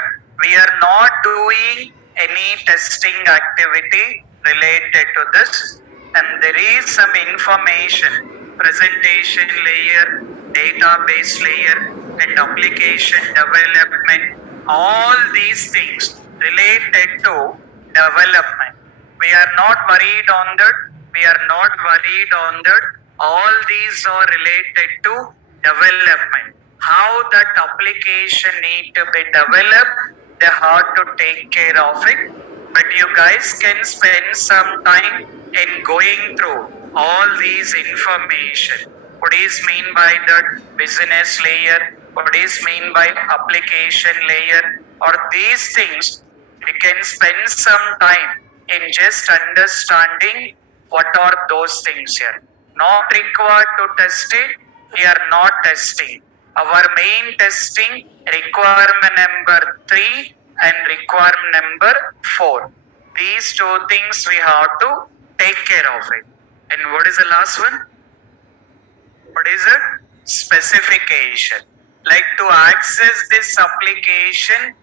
we are not doing any testing activity related to this, and there is some information, presentation layer, database layer, and application development, all these things related to development. We are not worried on that. We are not worried on that. All these are related to development. How that application need to be developed, they have to take care of it. But you guys can spend some time in going through all these information. What is mean by the business layer? What is mean by application layer? Or these things, you can spend some time in just understanding what are those things here. Not required to test it, we are not testing. Our main testing, requirement number 3 and requirement number 4. These two things we have to take care of it. And what is the last one? What is it? Specification. Like to access this application,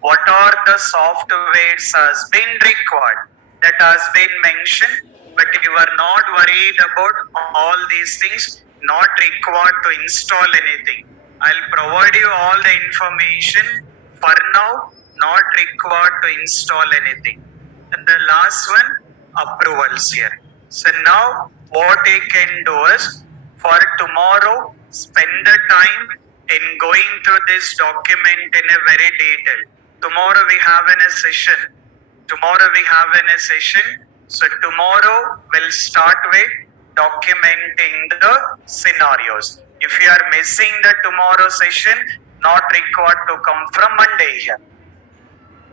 what are the softwares has been required? That has been mentioned, but you are not worried about all these things, not required to install anything. I'll provide you all the information for now, not required to install anything. And the last one, approvals here. So now what you can do is, for tomorrow, spend the time in going through this document in a very detail. Tomorrow we have a session. So tomorrow we'll start with documenting the scenarios. If you are missing the tomorrow session, not required to come from Monday here.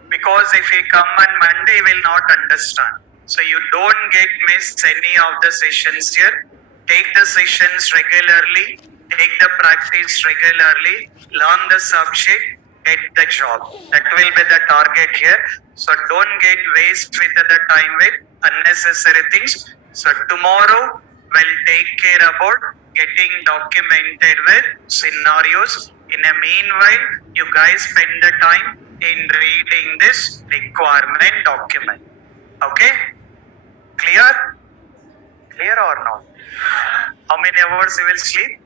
Because if you come on Monday, you will not understand. So you don't get missed any of the sessions here. Take the sessions regularly, take the practice regularly, learn the subject, get the job. That will be the target here. So don't get waste with the time with unnecessary things. So tomorrow we'll take care about getting documented with scenarios. In a meanwhile, you guys spend the time in reading this requirement document. Okay? Clear? Clear or not? How many hours you will sleep?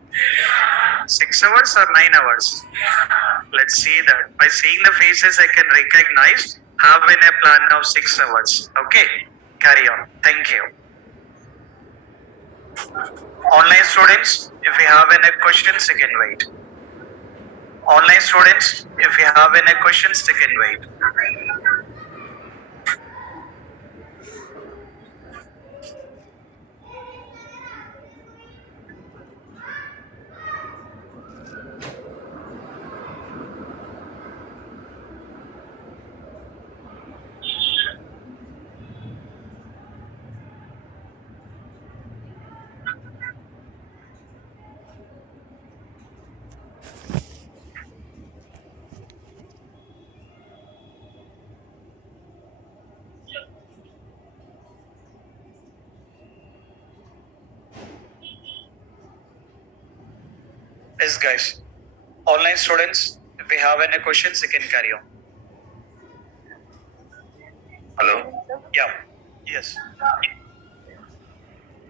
6 hours or 9 hours? Let's see that. By seeing the faces, I can recognize. Have in a plan of 6 hours. Okay? Carry on. Thank you. Online students, if you have any questions, you can wait. Online students, if you have any questions, they can wait. Yes, guys. Online students, if we have any questions, you can carry on. Hello? Yeah. Yes.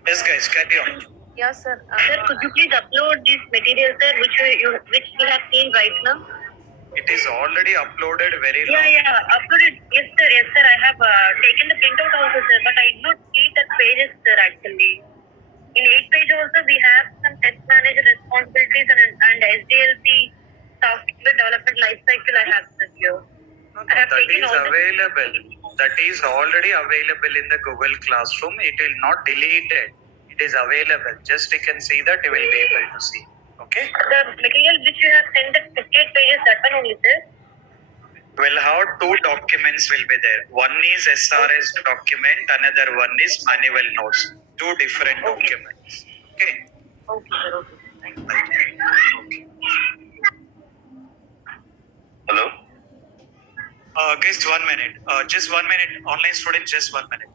Yes, guys, carry on. Yes, sir. Sir, could you please upload these materials, sir, which we have seen right now? It is already uploaded very long. Yeah, uploaded. Yes, sir. Yes, sir. I have taken the printout also, sir, but I did not see that pages, sir. Actually, in 8 page also we have some test manager responsibilities and SDLC software development lifecycle. I have, sir, here. No, I have that taken is all the. available. That is already available in the Google Classroom. It will not delete it. It is available. Just you can see that you will be able to see. Okay. The material which you have sent at 58 pages, that one only, sir. We'll have two documents will be there. One is SRS document, another one is manual notes. Two different documents. Okay. Okay, sir. Okay. Thank you. Okay. Hello? Guys, 1 minute. Just 1 minute. Online student, just 1 minute.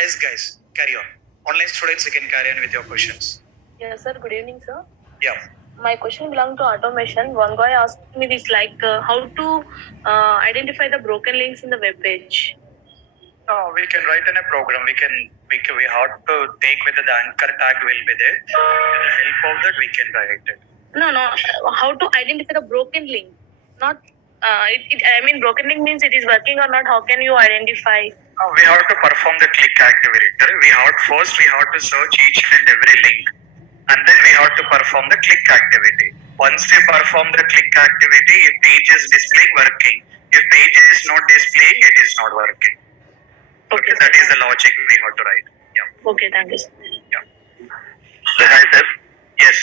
Yes, guys, carry on. Online students, you can carry on with your questions. Yes, sir. Good evening, sir. Yeah. My question belongs to automation. One guy asked me this, like how to identify the broken links in the web page. We can write in a program. We have to take whether the anchor tag will be there. With the help of that, we can write it. No. How to identify the broken link? Not. I mean, broken link means it is working or not. How can you identify? We have to perform the click activity. We have to search each and every link, and then we have to perform the click activity. Once we perform the click activity, if page is displaying, working. If page is not displaying, it is not working. Okay, that is the logic we have to write. Yeah. Okay, thank you, sir. Yeah. Hi, sir. Yes.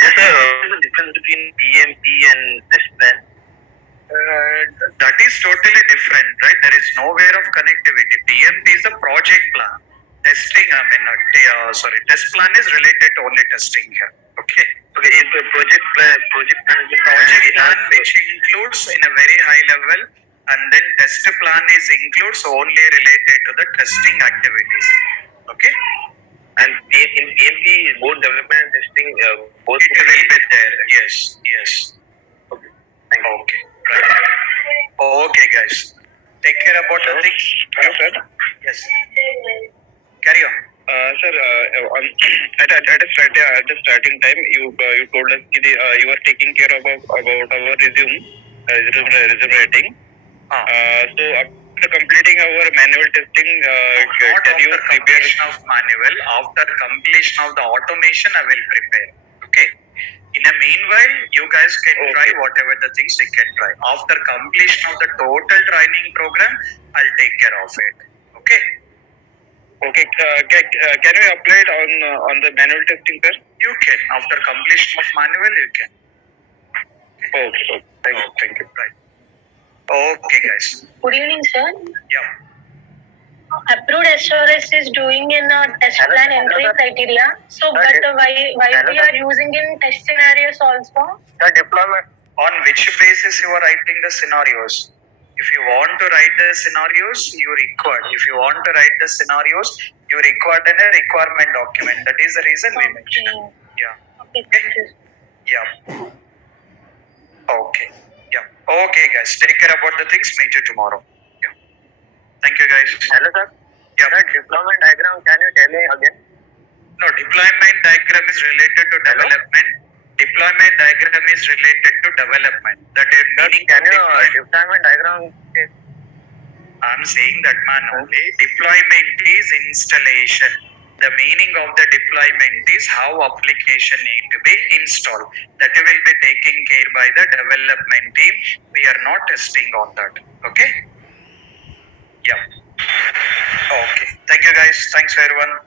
Yes, sir. What is the difference between PMP and test plan? That is totally different, right? There is no way of connectivity. PMP is a project plan. Test plan is related to only testing here. Okay. Okay, is the project management Which includes in a very high level, and then test plan includes only related to the testing activities. Okay. And in PMP, both development and testing, both It will be there. Yes. Okay. Thank you. Okay. Right. Okay, guys. Take care about the things. Hello, sir. Yes. Carry on. Sir, at the starting time, you told us that you are taking care about our resume rating. So after completing our manual testing, Not can you after prepare? completion of manual, after completion of the automation, I will prepare. Okay. In the meanwhile, you guys can Okay. try whatever the things you can try. After completion of the total training program, I'll take care of it. Okay. Okay, can you apply it on the manual testing, sir? You can. After completion of manual, you can. Okay. Thank you. Right. Okay, guys. Good evening, sir. Yeah. Approved SRS is doing in test Hello, plan hello, entry sir. criteria. So, Sir, but why hello, we sir. are using in test scenarios also? The deployment. On which basis you are writing the scenarios? If you want to write the scenarios, you require. If you want to write the scenarios, you require in a requirement document. That is the reason we mentioned. Yeah. Okay, thank you. Yeah. Okay. Yeah. Okay, guys. Take care about the things. Meet you tomorrow. Yeah. Thank you, guys. Hello, sir. Yeah. The deployment diagram, can you tell me again? No, deployment diagram is related to Hello? development. Deployment diagram is related to development. That is Sir, meaning can you deployment. deployment diagram? I'm saying that man only. Deployment is installation. The meaning of the deployment is how application need to be installed. That will be taken care by the development team. We are not testing on that. Okay? Yeah. Okay. Thank you, guys. Thanks, everyone.